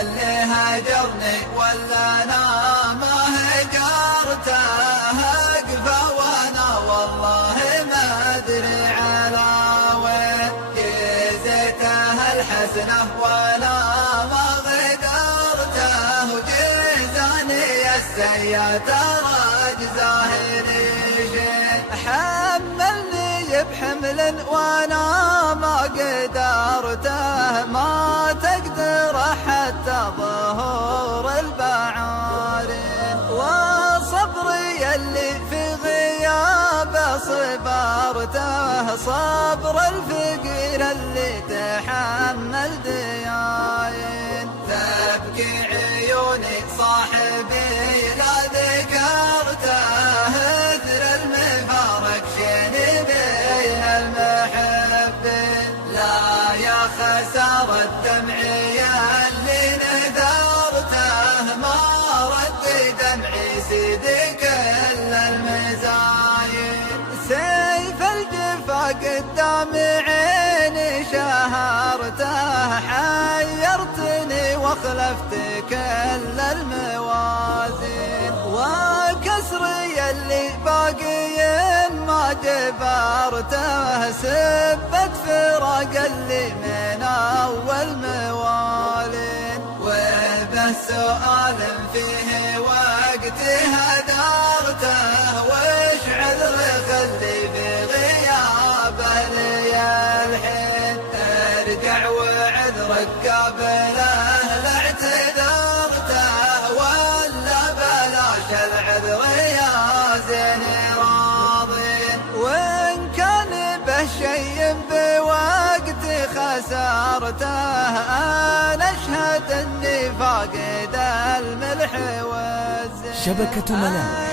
اللي هجرني ولا انا ما هجرته، اقفى وانا والله ما ادري على وين، جيزته الحسنه وانا ما غدرته، وجيزاني السيئة ترى اجزاه ريشه، حملني بحمل وانا ما قدرته، ما تقدر حتى ظهور البعارين، وصبري اللي في غياب صبرته، صبر الفقير اللي تحمل دياين، تبكي عيوني صاحبي لا ذكرته، اثر المفارق شيني بين المحبين، لا يا خسارة دمعي اللي نذرته، ما رد دمعي سيد كل المزاين، سيف الجفا قدام عيني شهرته، حيرتني وخلفت كل الموازين، وكسري اللي باقي ما جبرته، سبت فراق اللي من اول موالين، وبه سؤال فيه وقت هدرته، وش عذر خلي في غيابه لي الحين، ارجع وعذرك قبله لاعتذرته، ولا بلاش العذر يا زين راضين، وان كان به شيء بوقت خسرته، انا اشهد اني فاقد الملح والزين. شبكة ملاح